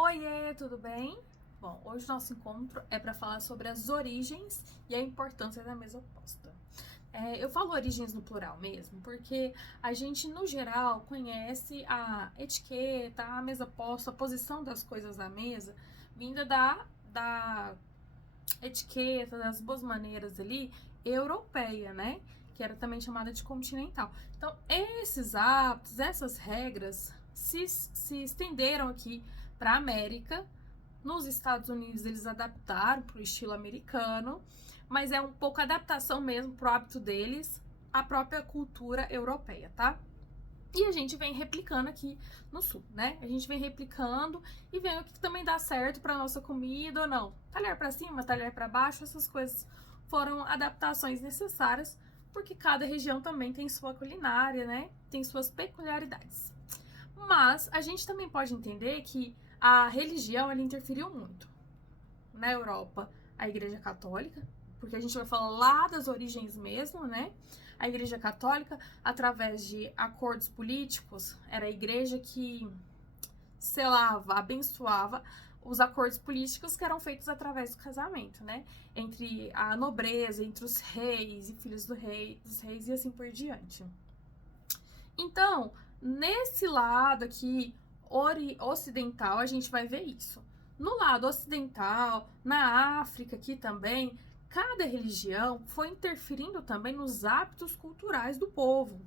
Oiê, tudo bem? Bom, hoje o nosso encontro é para falar sobre as origens e a importância da mesa oposta. Eu falo origens no plural mesmo, porque a gente, no geral, conhece a etiqueta, a mesa posta, a posição das coisas na mesa, vinda da etiqueta, das boas maneiras ali, europeia, né? Que era também chamada de continental. Então, esses hábitos, essas regras se estenderam aqui para a América. Nos Estados Unidos, eles adaptaram para o estilo americano, mas é um pouco adaptação mesmo pro hábito deles, a própria cultura europeia, tá? E a gente vem replicando aqui no sul, né? A gente vem replicando e vendo o que também dá certo para nossa comida ou não. Talher para cima, talher para baixo, essas coisas foram adaptações necessárias, porque cada região também tem sua culinária, né? Tem suas peculiaridades. Mas a gente também pode entender que a religião ela interferiu muito. Na Europa, a Igreja Católica, porque a gente vai falar lá das origens mesmo, né? A Igreja Católica, através de acordos políticos, era a igreja que selava, abençoava os acordos políticos que eram feitos através do casamento, né? Entre a nobreza, entre os reis e filhos dos reis e assim por diante. Então, nesse lado aqui ocidental, a gente vai ver isso. No lado ocidental, na África aqui também, cada religião foi interferindo também nos hábitos culturais do povo.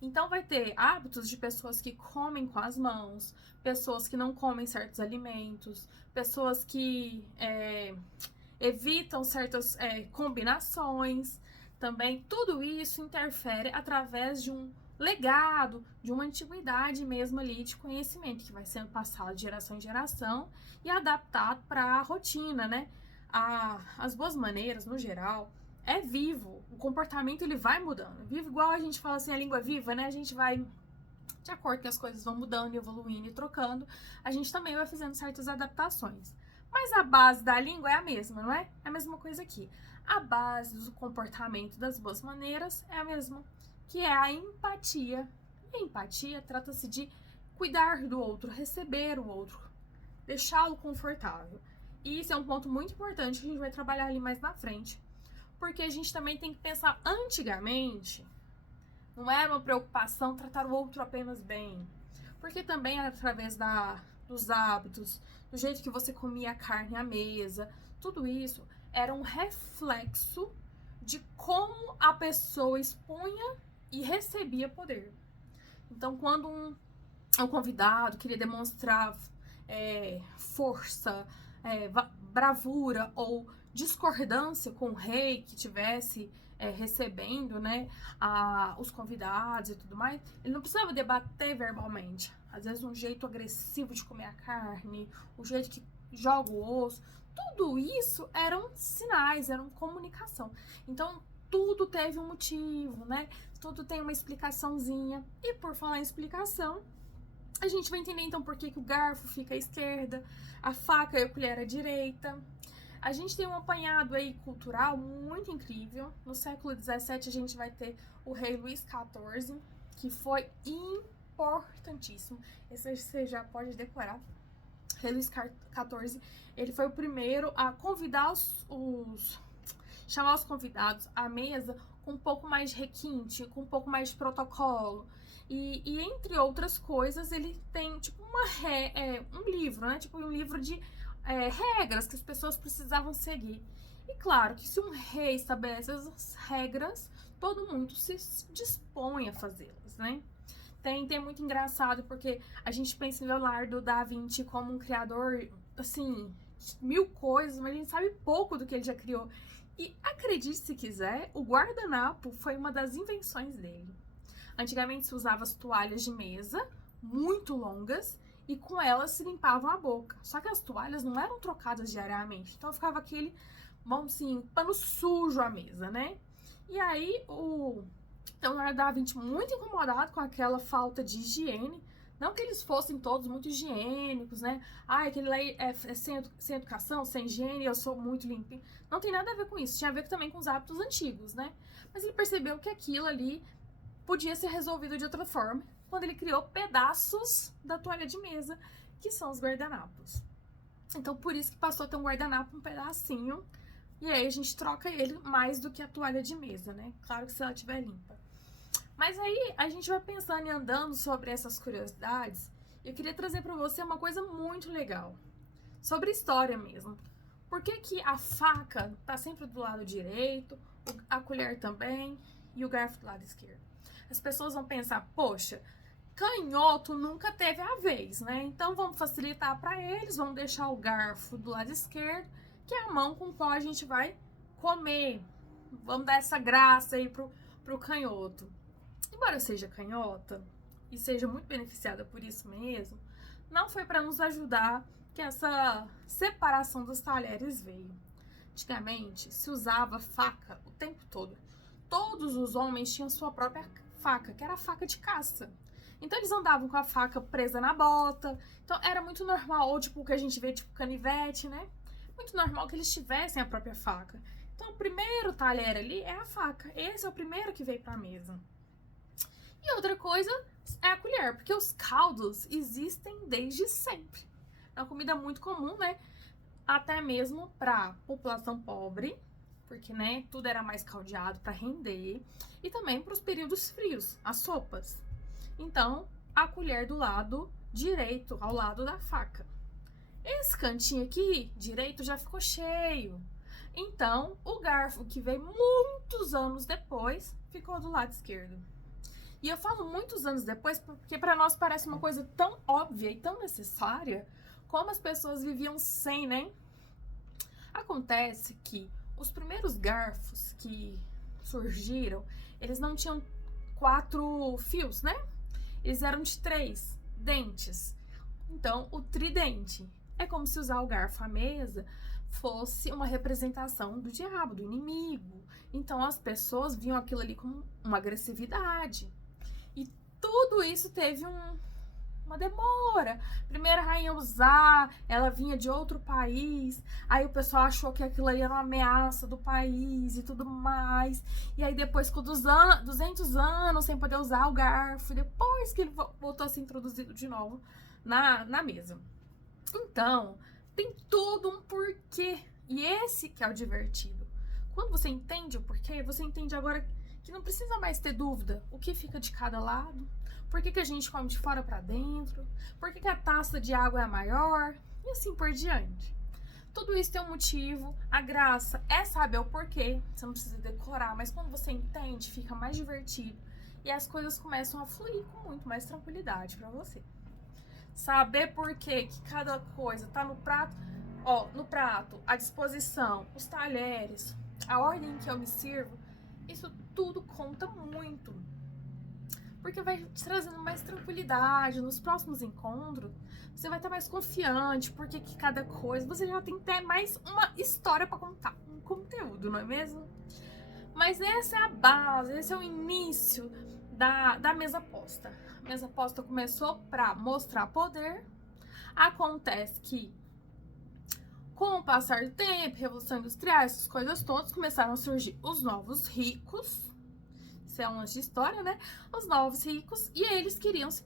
Então vai ter hábitos de pessoas que comem com as mãos, pessoas que não comem certos alimentos, pessoas que evitam certas combinações. Também tudo isso interfere através de um legado, de uma antiguidade mesmo ali de conhecimento que vai sendo passado de geração em geração e adaptado para a rotina, né? As boas maneiras, no geral, é vivo. O comportamento ele vai mudando. Vivo igual a gente fala assim, a língua é viva, né? A gente vai, de acordo que as coisas vão mudando, evoluindo e trocando, a gente também vai fazendo certas adaptações. Mas a base da língua é a mesma, não é? É a mesma coisa aqui. A base do comportamento das boas maneiras é a mesma, que é a empatia. E a empatia trata-se de cuidar do outro, receber o outro, deixá-lo confortável. E isso é um ponto muito importante que a gente vai trabalhar ali mais na frente. Porque a gente também tem que pensar, antigamente, não era uma preocupação tratar o outro apenas bem. Porque também através dos hábitos, do jeito que você comia a carne à mesa, tudo isso era um reflexo de como a pessoa expunha e recebia poder. Então, quando um convidado queria demonstrar força, bravura ou discordância com o rei que tivesse recebendo, né, os convidados e tudo mais, ele não precisava debater verbalmente. Às vezes um jeito agressivo de comer a carne, o jeito que joga o osso, tudo isso eram sinais, eram comunicação. Então, tudo teve um motivo, né? Tudo tem uma explicaçãozinha. E por falar em explicação, a gente vai entender então por que o garfo fica à esquerda, a faca e a colher à direita. A gente tem um apanhado aí cultural muito incrível. No século XVII a gente vai ter o rei Luís XIV, que foi importantíssimo. Esse você já pode decorar. Rei Luís XIV, ele foi o primeiro a convidar chamar os convidados à mesa com um pouco mais de requinte, com um pouco mais de protocolo. E entre outras coisas, ele tem tipo um livro, né? Tipo um livro de regras que as pessoas precisavam seguir. E claro que se um rei estabelece as regras, todo mundo se dispõe a fazê-las, né? Tem muito engraçado porque a gente pensa em Leonardo da Vinci como um criador, assim, mil coisas, mas a gente sabe pouco do que ele já criou. E acredite se quiser, o guardanapo foi uma das invenções dele. Antigamente se usava as toalhas de mesa, muito longas, e com elas se limpavam a boca. Só que as toalhas não eram trocadas diariamente, então ficava aquele, vamos assim, pano sujo à mesa, né? E aí o Leonardo da Vinci muito incomodado com aquela falta de higiene. Não que eles fossem todos muito higiênicos, né? Aquele lá é sem educação, sem higiene, eu sou muito limpinho. Não tem nada a ver com isso. Tinha a ver também com os hábitos antigos, né? Mas ele percebeu que aquilo ali podia ser resolvido de outra forma quando ele criou pedaços da toalha de mesa, que são os guardanapos. Então, por isso que passou a ter um guardanapo um pedacinho. E aí a gente troca ele mais do que a toalha de mesa, né? Claro que se ela estiver limpa. Mas aí a gente vai pensando e andando sobre essas curiosidades. Eu queria trazer para você uma coisa muito legal. Sobre história mesmo. Por que que a faca tá sempre do lado direito, a colher também e o garfo do lado esquerdo? As pessoas vão pensar, poxa, canhoto nunca teve a vez, né? Então vamos facilitar para eles, vamos deixar o garfo do lado esquerdo, que é a mão com a qual a gente vai comer. Vamos dar essa graça aí pro canhoto. Embora eu seja canhota e seja muito beneficiada por isso mesmo, não foi para nos ajudar que essa separação dos talheres veio. Antigamente se usava faca o tempo todo. Todos os homens tinham sua própria faca, que era a faca de caça. Então eles andavam com a faca presa na bota. Então era muito normal, ou tipo o que a gente vê, tipo canivete, né? Muito normal que eles tivessem a própria faca. Então o primeiro talher ali é a faca. Esse é o primeiro que veio pra mesa. E outra coisa é a colher, porque os caldos existem desde sempre. É uma comida muito comum, né? Até mesmo pra população pobre, porque, né, tudo era mais caldeado para render, e também para os períodos frios, as sopas. Então, a colher do lado direito, ao lado da faca. Esse cantinho aqui, direito, já ficou cheio. Então, o garfo, que veio muitos anos depois, ficou do lado esquerdo. E eu falo muitos anos depois porque para nós parece uma coisa tão óbvia e tão necessária, como as pessoas viviam sem, né? Acontece que os primeiros garfos que surgiram, eles não tinham 4 fios, né? Eles eram de 3 dentes. Então, o tridente é como se usar o garfo à mesa fosse uma representação do diabo, do inimigo. Então, as pessoas viam aquilo ali como uma agressividade. E tudo isso teve uma demora. Primeiro a rainha usar, ela vinha de outro país, aí o pessoal achou que aquilo ali era uma ameaça do país e tudo mais. E aí depois ficou 200 anos sem poder usar o garfo, depois que ele voltou a ser introduzido de novo na mesa. Então, tem tudo um porquê. E esse que é o divertido. Quando você entende o porquê, você entende agora que não precisa mais ter dúvida o que fica de cada lado, por que a gente come de fora para dentro, por que a taça de água é a maior, e assim por diante. Tudo isso tem um motivo, a graça é saber o porquê, você não precisa decorar, mas quando você entende, fica mais divertido e as coisas começam a fluir com muito mais tranquilidade para você. Saber por que cada coisa tá no prato, no prato, a disposição, os talheres, a ordem em que eu me sirvo, isso tudo conta muito. Porque vai te trazendo mais tranquilidade. Nos próximos encontros, você vai estar mais confiante, porque que cada coisa, você já tem até mais uma história para contar, um conteúdo, não é mesmo? Mas essa é a base, esse é o início da mesa posta. A mesa posta começou para mostrar poder. Acontece que com o passar do tempo, Revolução Industrial, essas coisas todas, começaram a surgir os novos ricos. Isso é um lance de história, né? Os novos ricos, e eles queriam se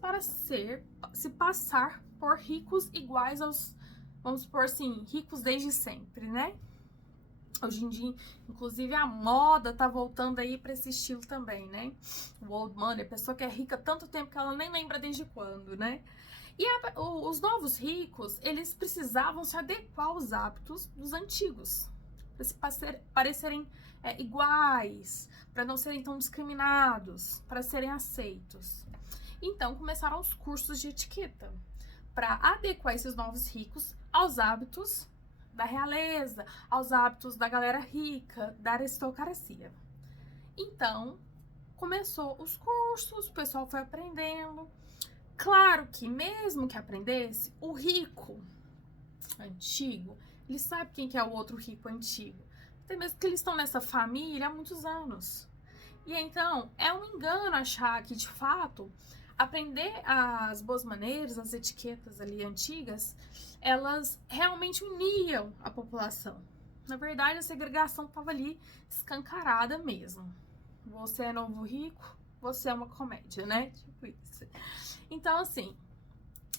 passar por ricos iguais aos, vamos supor assim, ricos desde sempre, né? Hoje em dia, inclusive, a moda tá voltando aí para esse estilo também, né? O old money, a pessoa que é rica há tanto tempo que ela nem lembra desde quando, né? E os novos ricos, eles precisavam se adequar aos hábitos dos antigos, para se parecerem iguais, para não serem tão discriminados, para serem aceitos. Então começaram os cursos de etiqueta, para adequar esses novos ricos aos hábitos da realeza, aos hábitos da galera rica, da aristocracia. Então começou os cursos, o pessoal foi aprendendo. Claro que mesmo que aprendesse, o rico antigo, ele sabe quem que é o outro rico antigo. Até mesmo que eles estão nessa família há muitos anos. E então, é um engano achar que, de fato, aprender as boas maneiras, as etiquetas ali antigas, elas realmente uniam a população. Na verdade, a segregação estava ali escancarada mesmo. Você é novo rico, você é uma comédia, né? Tipo isso. Então, assim,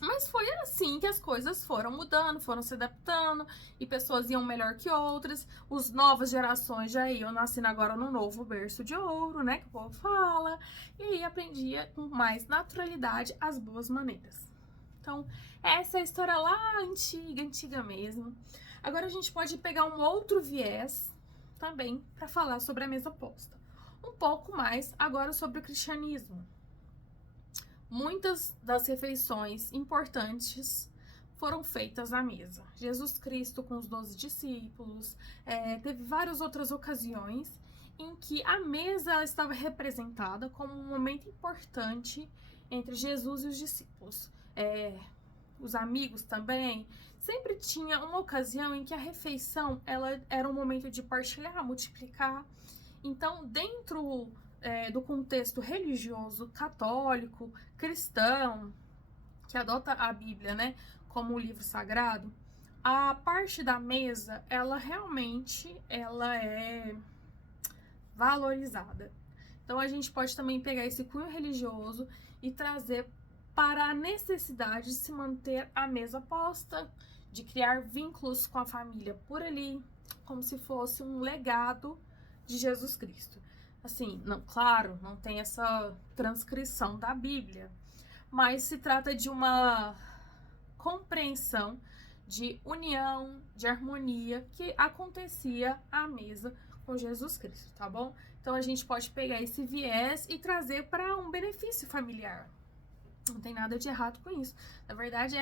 Mas foi assim que as coisas foram mudando, foram se adaptando, e pessoas iam melhor que outras. Os novas gerações já iam nascendo agora no novo berço de ouro, né? Que o povo fala. E aí aprendia com mais naturalidade as boas maneiras. Então, essa é a história lá antiga, antiga mesmo. Agora a gente pode pegar um outro viés também para falar sobre a mesa posta. Um pouco mais agora sobre o cristianismo. Muitas das refeições importantes foram feitas à mesa. Jesus Cristo com os 12 discípulos, teve várias outras ocasiões em que a mesa estava representada como um momento importante entre Jesus e os discípulos. Os amigos também, sempre tinha uma ocasião em que a refeição ela era um momento de partilhar, multiplicar. Então, dentro do contexto religioso católico, cristão, que adota a Bíblia, né, como um livro sagrado, a parte da mesa, ela realmente é valorizada. Então, a gente pode também pegar esse cunho religioso e trazer para a necessidade de se manter a mesa posta, de criar vínculos com a família por ali, como se fosse um legado de Jesus Cristo. Assim, não, claro, não tem essa transcrição da Bíblia, mas se trata de uma compreensão de união, de harmonia que acontecia à mesa com Jesus Cristo, tá bom? Então a gente pode pegar esse viés e trazer para um benefício familiar. Não tem nada de errado com isso. Na verdade,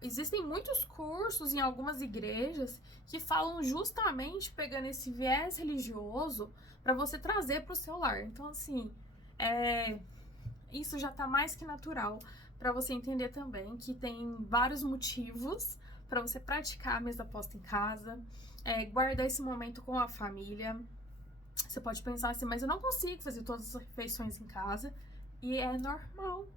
existem muitos cursos em algumas igrejas que falam justamente pegando esse viés religioso para você trazer para o seu lar. Então, assim, isso já está mais que natural para você entender também que tem vários motivos para você praticar a mesa posta em casa, guardar esse momento com a família. Você pode pensar assim, mas eu não consigo fazer todas as refeições em casa. E é normal.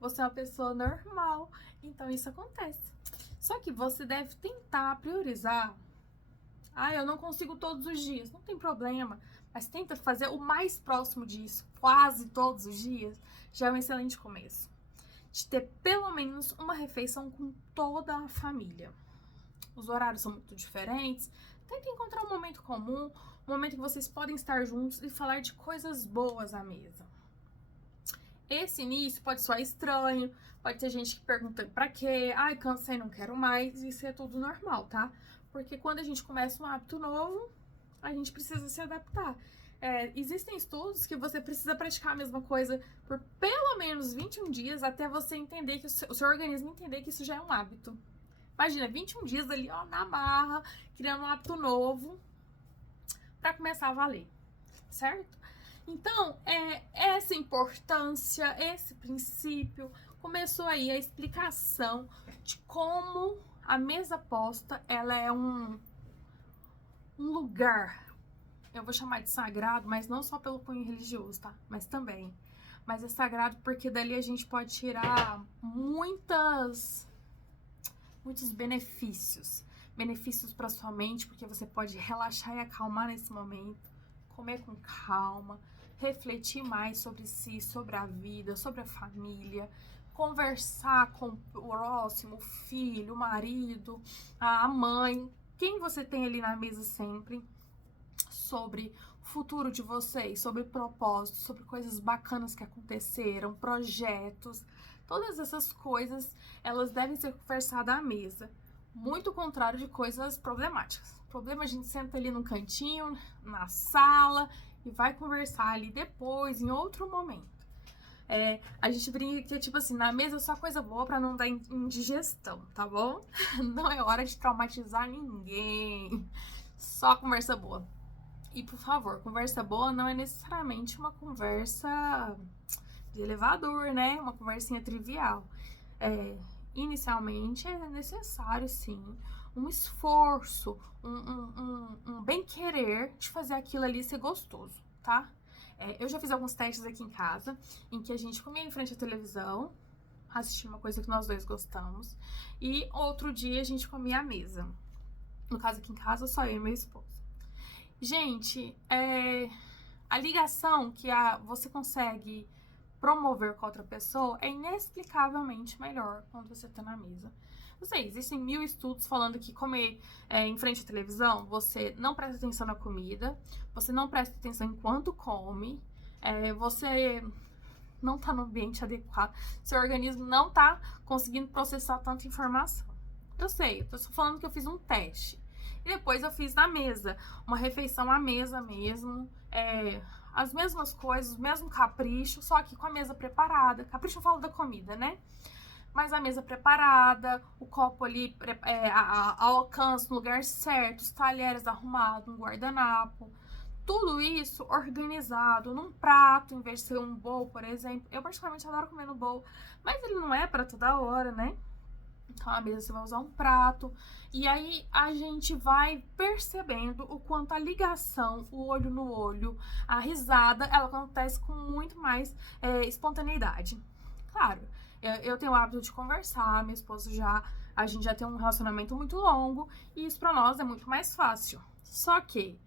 Você é uma pessoa normal, então isso acontece. Só que você deve tentar priorizar. Eu não consigo todos os dias. Não tem problema, mas tenta fazer o mais próximo disso, quase todos os dias, já é um excelente começo. De ter pelo menos uma refeição com toda a família. Os horários são muito diferentes. Tenta encontrar um momento comum, um momento que vocês podem estar juntos e falar de coisas boas à mesa. Esse início pode soar estranho, pode ter gente que pergunta pra quê? Cansei, não quero mais. Isso é tudo normal, tá? Porque quando a gente começa um hábito novo, a gente precisa se adaptar. Existem estudos que você precisa praticar a mesma coisa por pelo menos 21 dias até você entender que o seu organismo entender que isso já é um hábito. Imagina, 21 dias ali, ó, na marra, criando um hábito novo pra começar a valer, certo? Então, essa importância, esse princípio, começou aí a explicação de como a mesa posta, ela é um lugar, eu vou chamar de sagrado, mas não só pelo cunho religioso, tá? Mas também. Mas é sagrado porque dali a gente pode tirar muitos benefícios. Benefícios para sua mente, porque você pode relaxar e acalmar nesse momento, comer com calma, refletir mais sobre si, sobre a vida, sobre a família, conversar com o próximo, o filho, o marido, a mãe, quem você tem ali na mesa sempre, sobre o futuro de vocês, sobre propósitos, sobre coisas bacanas que aconteceram, projetos, todas essas coisas, elas devem ser conversadas à mesa. Muito contrário de coisas problemáticas. Problema a gente senta ali no cantinho, na sala e vai conversar ali depois, em outro momento. A gente brinca que, tipo assim, na mesa só coisa boa pra não dar indigestão, tá bom? Não é hora de traumatizar ninguém. Só conversa boa. E, por favor, conversa boa não é necessariamente uma conversa de elevador, né? Uma conversinha trivial. Inicialmente é necessário, sim, um esforço, um bem-querer de fazer aquilo ali ser gostoso, tá? Eu já fiz alguns testes aqui em casa, em que a gente comia em frente à televisão, assistia uma coisa que nós dois gostamos, e outro dia a gente comia à mesa. No caso aqui em casa, só eu e meu esposo. Gente, a ligação que você consegue promover com a outra pessoa é inexplicavelmente melhor quando você tá na mesa. Não sei, existem 1000 estudos falando que comer em frente à televisão, você não presta atenção na comida, você não presta atenção enquanto come, você não tá no ambiente adequado, seu organismo não tá conseguindo processar tanta informação. Eu sei, eu tô só falando que eu fiz um teste. E depois eu fiz na mesa, uma refeição à mesa mesmo, as mesmas coisas, o mesmo capricho, só que com a mesa preparada. Capricho eu falo da comida, né? Mas a mesa preparada, o copo ali ao alcance, no lugar certo, os talheres arrumados, um guardanapo. Tudo isso organizado num prato, em vez de ser um bowl, por exemplo. Eu particularmente adoro comer no bowl, mas ele não é para toda hora, né? Então, a mesa você vai usar um prato. E aí, a gente vai percebendo o quanto a ligação, o olho no olho, a risada, ela acontece com muito mais espontaneidade. Claro, eu tenho o hábito de conversar, meu esposo a gente já tem um relacionamento muito longo, e isso pra nós é muito mais fácil. Só que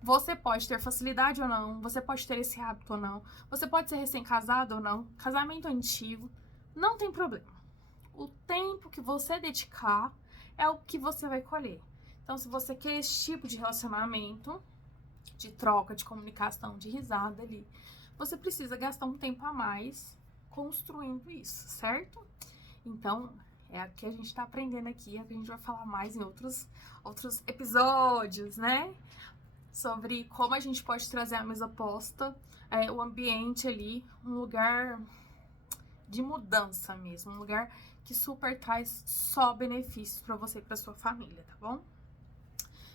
você pode ter facilidade ou não, você pode ter esse hábito ou não, você pode ser recém-casado ou não, casamento antigo, não tem problema. O tempo que você dedicar é o que você vai colher. Então, se você quer esse tipo de relacionamento, de troca, de comunicação, de risada ali, você precisa gastar um tempo a mais construindo isso, certo? Então, é o que a gente tá aprendendo aqui, é o que a gente vai falar mais em outros episódios, né? Sobre como a gente pode trazer a mesa posta, o ambiente ali, um lugar de mudança mesmo, um lugar que super traz só benefícios para você e para sua família, tá bom?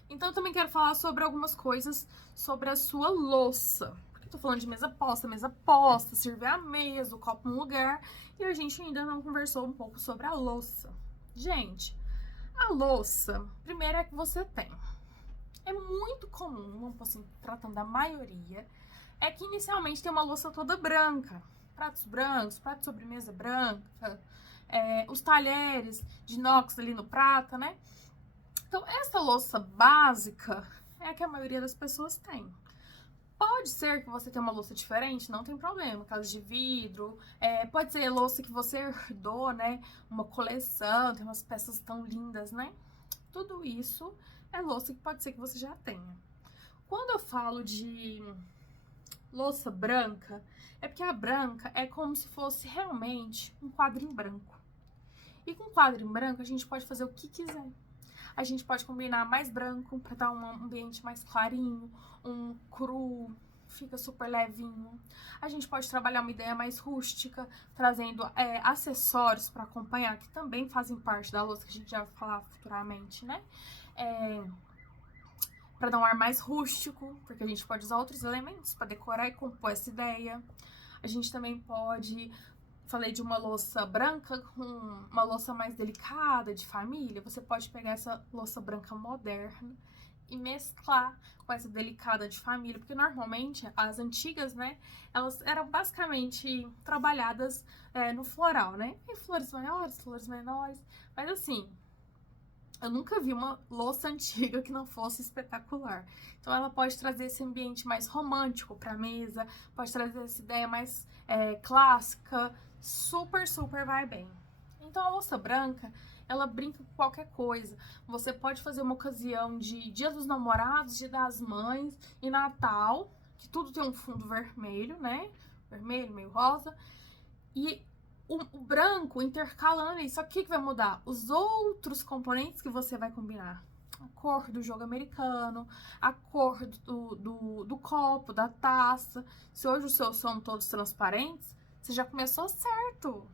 Então, eu também quero falar sobre algumas coisas sobre a sua louça. Porque eu tô falando de mesa posta, servir a mesa, o copo no lugar, e a gente ainda não conversou um pouco sobre a louça. Gente, a louça, primeiro é que você tem. É muito comum, vamos assim, tratando da maioria, é que inicialmente tem uma louça toda branca. Pratos brancos, prato de sobremesa branca, os talheres de inox ali no prato, né? Então, essa louça básica é a que a maioria das pessoas tem. Pode ser que você tenha uma louça diferente, não tem problema, aquelas de vidro, pode ser louça que você herdou, né? Uma coleção, tem umas peças tão lindas, né? Tudo isso é louça que pode ser que você já tenha. Quando eu falo de louça branca, é porque a branca é como se fosse realmente um quadro em branco. E com quadro em branco a gente pode fazer o que quiser. A gente pode combinar mais branco para dar um ambiente mais clarinho, um cru, fica super levinho. A gente pode trabalhar uma ideia mais rústica, trazendo acessórios para acompanhar, que também fazem parte da louça, que a gente já vai falar futuramente, né? Para dar um ar mais rústico, porque a gente pode usar outros elementos para decorar e compor essa ideia. A gente também pode... Falei de uma louça branca com uma louça mais delicada, de família. Você pode pegar essa louça branca moderna e mesclar com essa delicada de família. Porque normalmente as antigas, né, elas eram basicamente trabalhadas no floral, né? Em flores menores. Mas assim, eu nunca vi uma louça antiga que não fosse espetacular. Então ela pode trazer esse ambiente mais romântico para a mesa, pode trazer essa ideia mais clássica, super vai bem. Então a louça branca, ela brinca com qualquer coisa. Você pode fazer uma ocasião de Dia dos Namorados, Dia das Mães e Natal, que tudo tem um fundo vermelho, né? Vermelho, meio rosa. E o branco intercalando isso. Só que o que vai mudar? Os outros componentes que você vai combinar. A cor do jogo americano, a cor do copo, da taça. Se hoje os seus são todos transparentes, você já começou certo.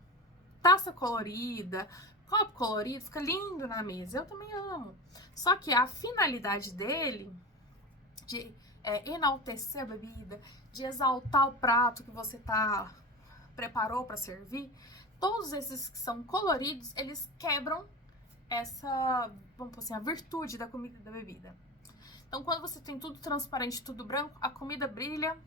Taça colorida, copo colorido, fica lindo na mesa. Eu também amo. Só que a finalidade dele, de enaltecer a bebida, de exaltar o prato que você preparou para servir, todos esses que são coloridos, eles quebram essa, vamos dizer assim, a virtude da comida e da bebida. Então, quando você tem tudo transparente, tudo branco, a comida brilha,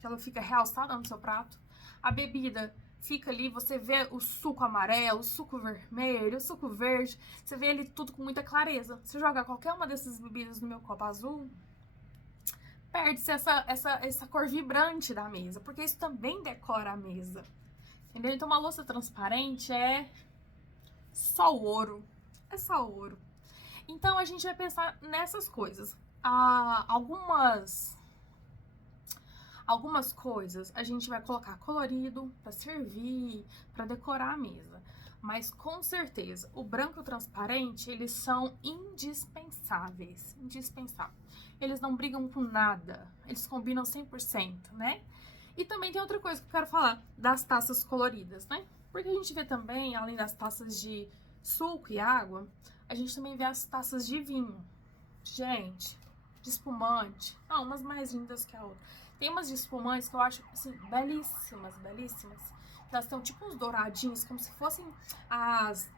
ela fica realçada no seu prato. A bebida fica ali, você vê o suco amarelo, o suco vermelho, o suco verde, você vê ali tudo com muita clareza. Se jogar qualquer uma dessas bebidas no meu copo azul, perde-se essa cor vibrante da mesa, porque isso também decora a mesa, entendeu? Então uma louça transparente é só ouro, é só ouro. Então a gente vai pensar nessas coisas. Algumas coisas a gente vai colocar colorido para servir, para decorar a mesa. Mas com certeza, o branco transparente, eles são indispensáveis. Indispensáveis. Eles não brigam com nada. Eles combinam 100%, né? E também tem outra coisa que eu quero falar, das taças coloridas, né? Porque a gente vê também, além das taças de suco e água, a gente também vê as taças de vinho. Gente, de espumante. Ah, umas mais lindas que a outra. Tem umas de espumantes que eu acho, assim, belíssimas, belíssimas. Elas têm tipo uns douradinhos, como se fossem as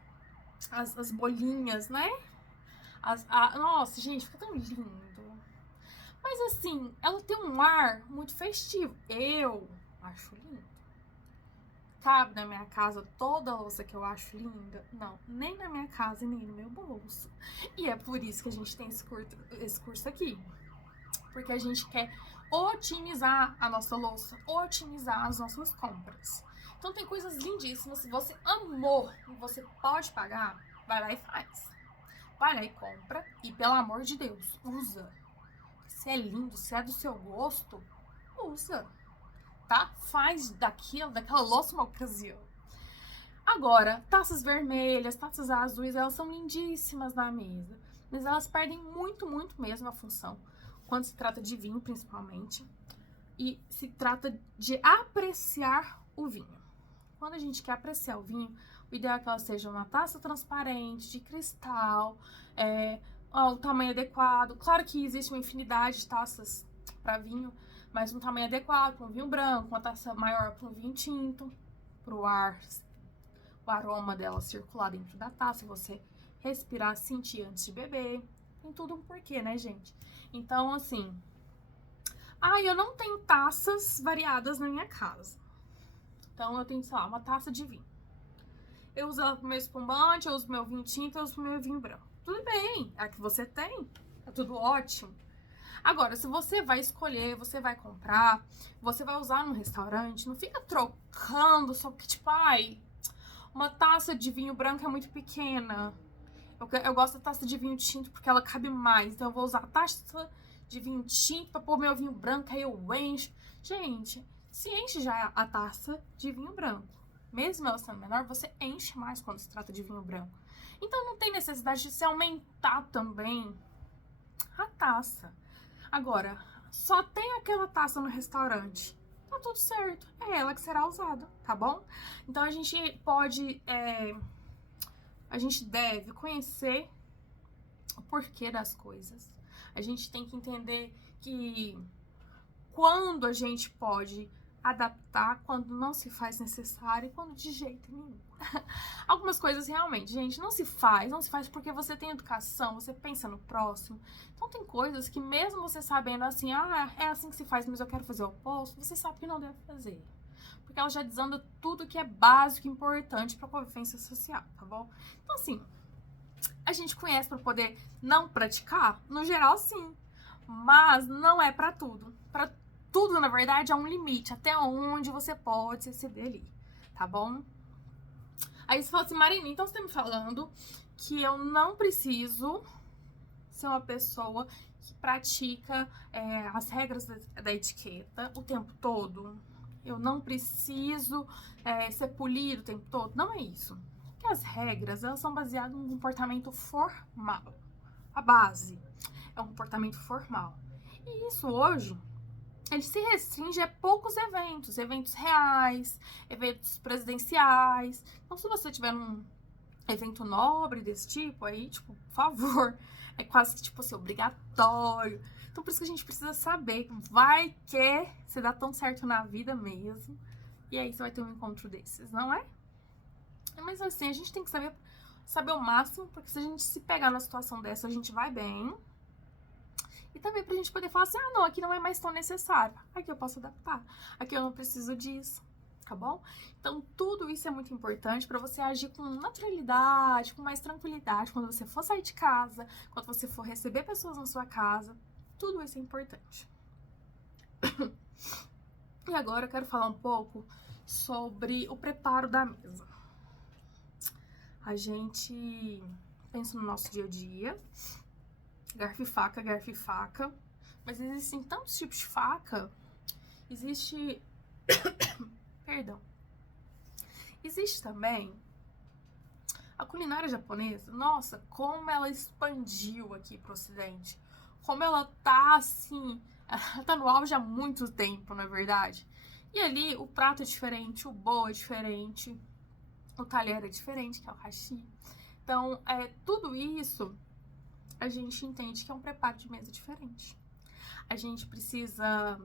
bolinhas, né? Nossa, gente, fica tão lindo. Mas assim, ela tem um ar muito festivo. Eu acho lindo. Cabe na minha casa toda a louça que eu acho linda? Não, nem na minha casa e nem no meu bolso. E é por isso que a gente tem esse curso aqui. Porque a gente quer otimizar a nossa louça, otimizar as nossas compras. Então tem coisas lindíssimas. Se você amou e você pode pagar, vai lá e faz. Vai lá e compra. E pelo amor de Deus, usa. Se é lindo, se é do seu gosto, usa. Tá? Faz daquela louça uma ocasião. Agora, taças vermelhas, taças azuis, elas são lindíssimas na mesa. Mas elas perdem muito, muito mesmo a função. Quando se trata de vinho, principalmente. E se trata de apreciar o vinho. Quando a gente quer apreciar o vinho, o ideal é que ela seja uma taça transparente, de cristal, o tamanho adequado. Claro que existe uma infinidade de taças para vinho, mas um tamanho adequado para um vinho branco, uma taça maior para um vinho tinto, para o aroma dela circular dentro da taça, você respirar, sentir antes de beber. Tem tudo um porquê, né, gente? Então, assim... eu não tenho taças variadas na minha casa. Então, eu tenho, sei lá, uma taça de vinho. Eu uso ela pro meu espumante, eu uso pro meu vinho tinto, eu uso pro meu vinho branco. Tudo bem, é a que você tem. É tudo ótimo. Agora, se você vai escolher, você vai comprar, você vai usar num restaurante, não fica trocando só porque, tipo, uma taça de vinho branco é muito pequena. Eu gosto da taça de vinho tinto porque ela cabe mais. Então eu vou usar a taça de vinho tinto pra pôr meu vinho branco, aí eu encho. Gente, se enche já a taça de vinho branco. Mesmo ela sendo menor, você enche mais quando se trata de vinho branco. Então não tem necessidade de se aumentar também a taça. Agora, só tem aquela taça no restaurante. Tá tudo certo. É ela que será usada, tá bom? Então a gente a gente deve conhecer o porquê das coisas. A gente tem que entender que quando a gente pode adaptar, quando não se faz necessário e quando de jeito nenhum. Algumas coisas realmente, gente, não se faz porque você tem educação, você pensa no próximo. Então tem coisas que mesmo você sabendo assim, é assim que se faz, mas eu quero fazer o oposto, você sabe que não deve fazer. Porque ela já desanda tudo que é básico e importante para a convivência social, tá bom? Então assim, a gente conhece para poder não praticar? No geral, sim. Mas não é para tudo. Para tudo, na verdade, há um limite. Até onde você pode se exceder ali. Tá bom? Aí você fala assim, Marina, então você tá me falando que eu não preciso ser uma pessoa que pratica as regras da etiqueta o tempo todo? Eu não preciso ser polido o tempo todo? Não é isso. Porque as regras, elas são baseadas num comportamento formal. A base é um comportamento formal. E isso hoje, ele se restringe a poucos eventos reais, eventos presidenciais. Então, se você tiver um evento nobre desse tipo, aí, tipo, por favor, é quase que, tipo assim, obrigatório. Então, por isso que a gente precisa saber, vai que você dá tão certo na vida mesmo, e aí você vai ter um encontro desses, não é? Mas assim, a gente tem que saber o máximo, porque se a gente se pegar na situação dessa, a gente vai bem. E também pra gente poder falar assim, não, aqui não é mais tão necessário. Aqui eu posso adaptar. Aqui eu não preciso disso, tá bom? Então, tudo isso é muito importante pra você agir com naturalidade, com mais tranquilidade, quando você for sair de casa, quando você for receber pessoas na sua casa. Tudo isso é importante. E agora eu quero falar um pouco sobre o preparo da mesa. A gente pensa no nosso dia a dia, garfo e faca, mas existem tantos tipos de faca. Existe, perdão, existe também a culinária japonesa. Nossa, como ela expandiu aqui pro Ocidente, como ela tá assim, ela tá no auge há muito tempo, na verdade. E ali o prato é diferente, o bowl é diferente, o talher é diferente, que é o hashi. Então, tudo isso a gente entende que é um preparo de mesa diferente. A gente precisa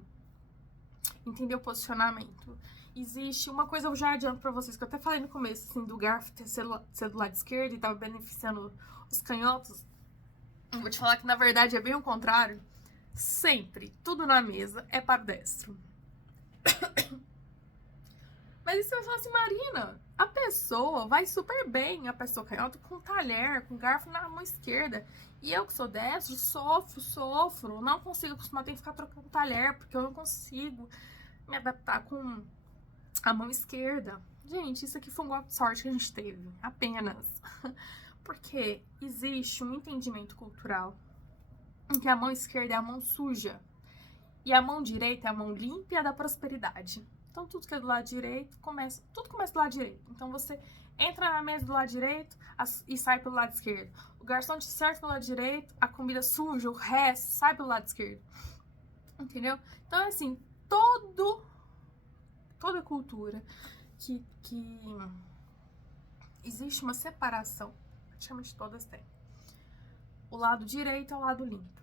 entender o posicionamento. Existe uma coisa, eu já adianto pra vocês, que eu até falei no começo, assim, do garfo ser do lado esquerdo e tava beneficiando os canhotos. Eu vou te falar que, na verdade, é bem o contrário. Sempre, tudo na mesa é para o destro. Mas aí você vai falar assim, Marina, a pessoa vai super bem, a pessoa canhota, com talher, com garfo na mão esquerda. E eu que sou destro, sofro, não consigo acostumar, tenho que ficar trocando talher, porque eu não consigo me adaptar com a mão esquerda. Gente, isso aqui foi um golpe de sorte que a gente teve, apenas. Porque existe um entendimento cultural em que a mão esquerda é a mão suja e a mão direita é a mão limpa e a da prosperidade. Então, tudo que é do lado direito, tudo começa do lado direito. Então, você entra na mesa do lado direito e sai pelo lado esquerdo. O garçom te serve pelo lado direito, a comida suja, o resto, sai pelo lado esquerdo. Entendeu? Então, é assim, toda cultura que existe uma separação, praticamente todas têm. O lado direito é o lado limpo,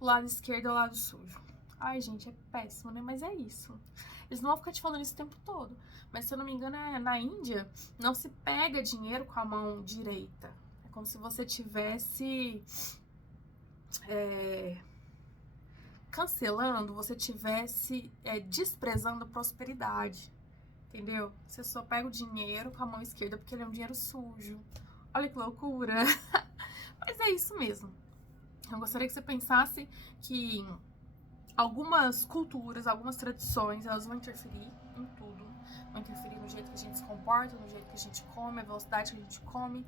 o lado esquerdo é o lado sujo. Ai, gente, é péssimo, né? Mas é isso. Eles não vão ficar te falando isso o tempo todo. Mas, se eu não me engano, na Índia, não se pega dinheiro com a mão direita. É como se você tivesse cancelando, você tivesse desprezando a prosperidade. Entendeu? Você só pega o dinheiro com a mão esquerda porque ele é um dinheiro sujo. Olha que loucura. Mas é isso mesmo. Eu gostaria que você pensasse que algumas culturas, algumas tradições, elas vão interferir em tudo. Vão interferir no jeito que a gente se comporta, no jeito que a gente come, a velocidade que a gente come.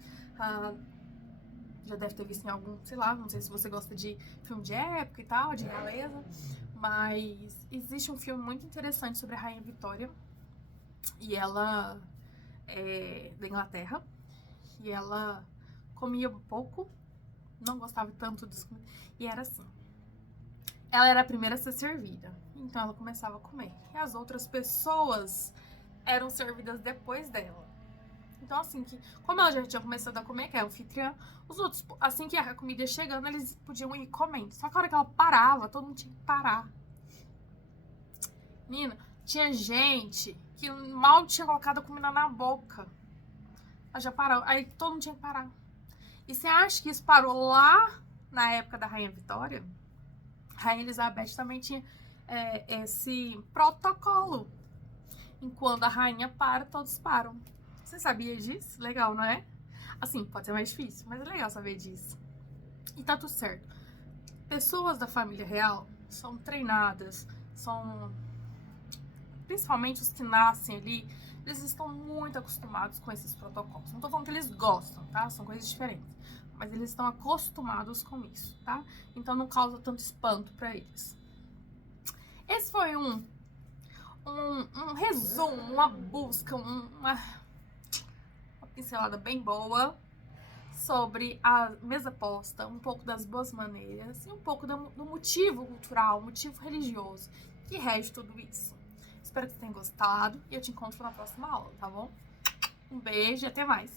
Já deve ter visto em algum, sei lá, não sei se você gosta de filme de época e tal, de realeza. Mas existe um filme muito interessante sobre a Rainha Vitória. E ela é da Inglaterra. E ela comia pouco, não gostava tanto dos... E era assim. Ela era a primeira a ser servida. Então ela começava a comer. E as outras pessoas eram servidas depois dela. Então, assim, como ela já tinha começado a comer, que é a anfitriã, os outros, assim que a comida ia chegando, eles podiam ir comendo. Só que a hora que ela parava, todo mundo tinha que parar. Menina, tinha gente que mal tinha colocado a comida na boca. Ela já parou. Aí todo mundo tinha que parar. E você acha que isso parou lá na época da Rainha Vitória? Rainha Elizabeth também tinha esse protocolo. Enquanto a rainha para, todos param. Você sabia disso? Legal, não é? Assim, pode ser mais difícil, mas é legal saber disso. E tá tudo certo. Pessoas da família real são treinadas, principalmente os que nascem ali, eles estão muito acostumados com esses protocolos. Não tô falando que eles gostam, tá? São coisas diferentes. Mas eles estão acostumados com isso, tá? Então não causa tanto espanto pra eles. Esse foi um resumo, uma busca, uma pincelada bem boa sobre a mesa posta, um pouco das boas maneiras e um pouco do motivo cultural, motivo religioso que rege tudo isso. Espero que você tenha gostado e eu te encontro na próxima aula, tá bom? Um beijo e até mais!